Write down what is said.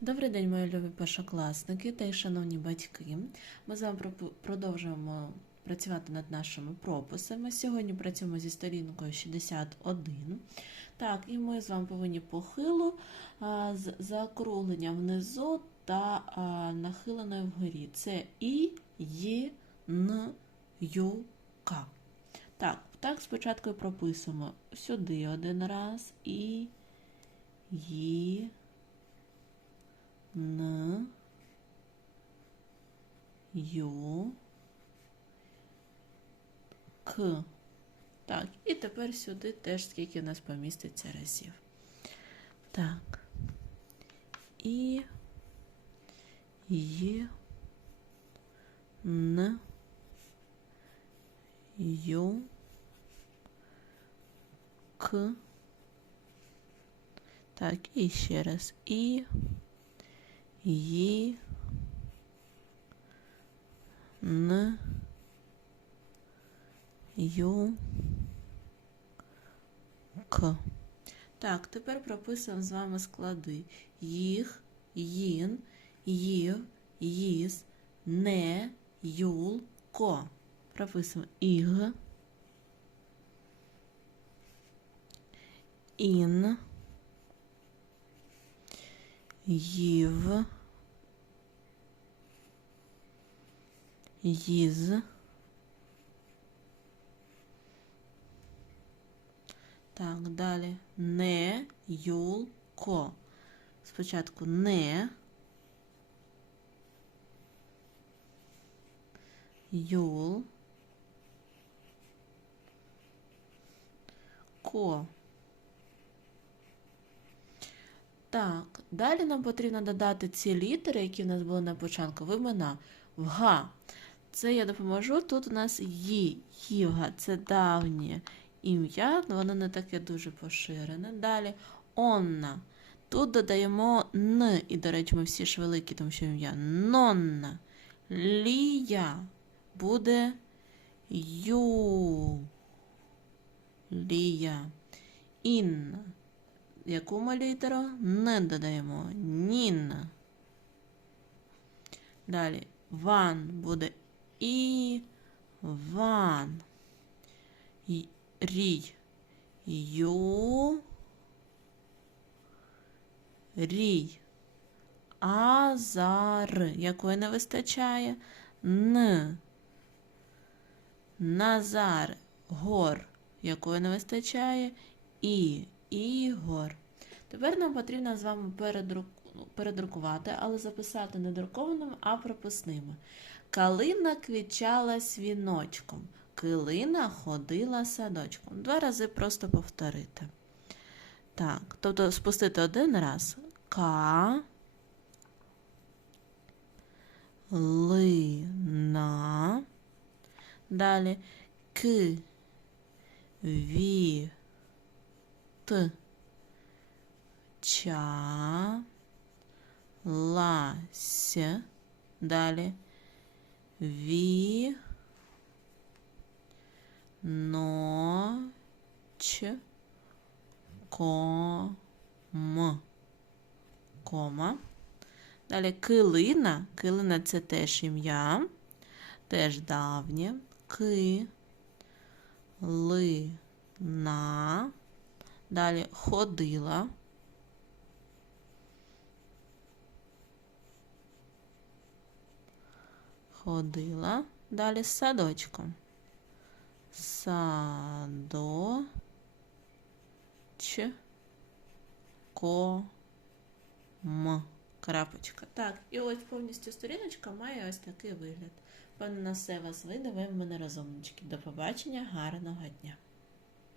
Добрий день, мої любі першокласники та й шановні батьки. Ми з вами продовжуємо працювати над нашими прописами. Сьогодні працюємо зі сторінкою 61. Так, і ми з вами повинні похилу з заокругленням внизу та нахиленою вгорі. Це І, Є, Н, Ю, К. Так, так спочатку і прописуємо сюди один раз і Є. Н, Ю, К. Так, і тепер сюди теж скільки нас поміститься разів. Так. І Є, Н, Ю, К. Так, і ще раз. І Є, Н, Ю, К. Так, тепер прописуємо з вами склади. Їх, їн, їв, їз, не, юл, ко. Прописуємо іг, ін, їв, їз, так, далі не, юл, ко. Спочатку не, юл, ко. Так, далі нам потрібно додати ці літери, які в нас були на початку, в імена. В Га. Це я допоможу. Тут у нас Ї, Ївга, це давнє ім'я, воно не таке дуже поширене. Далі Онна. Тут додаємо Н, і, до речі, ми всі ж великі, тому що ім'я. Нонна. Лія буде Ю. Лія. Інна. Яку ми літеру? Не додаємо. Нінна. Далі ван буде і ван. Рій. Ю. Рій. Азар. Якої не вистачає? Н. Назар. Гор. Якої не вистачає? І. Ігор. Тепер нам потрібно з вами передрук... передрукувати, але записати не друкованими, а прописними. Калина квічалась віночком, килина ходила садочком. Два рази просто повторити. Так, тобто спустити один раз. Ка. Лина. Далі к. Ві. Т. Ча. Лась. Далі. Ві. Ноч. Ком. Кома. Далі килина. Килина це теж ім'я. Теж давнє. Ки. Ли. На. Далі ходила. Ходила. Далі з садочком. Садо. Ч. Ко. М. Крапочка. Так, і ось повністю сторіночка має ось такий вигляд. Пане на все вас видавив мене розумнички. До побачення, гарного дня!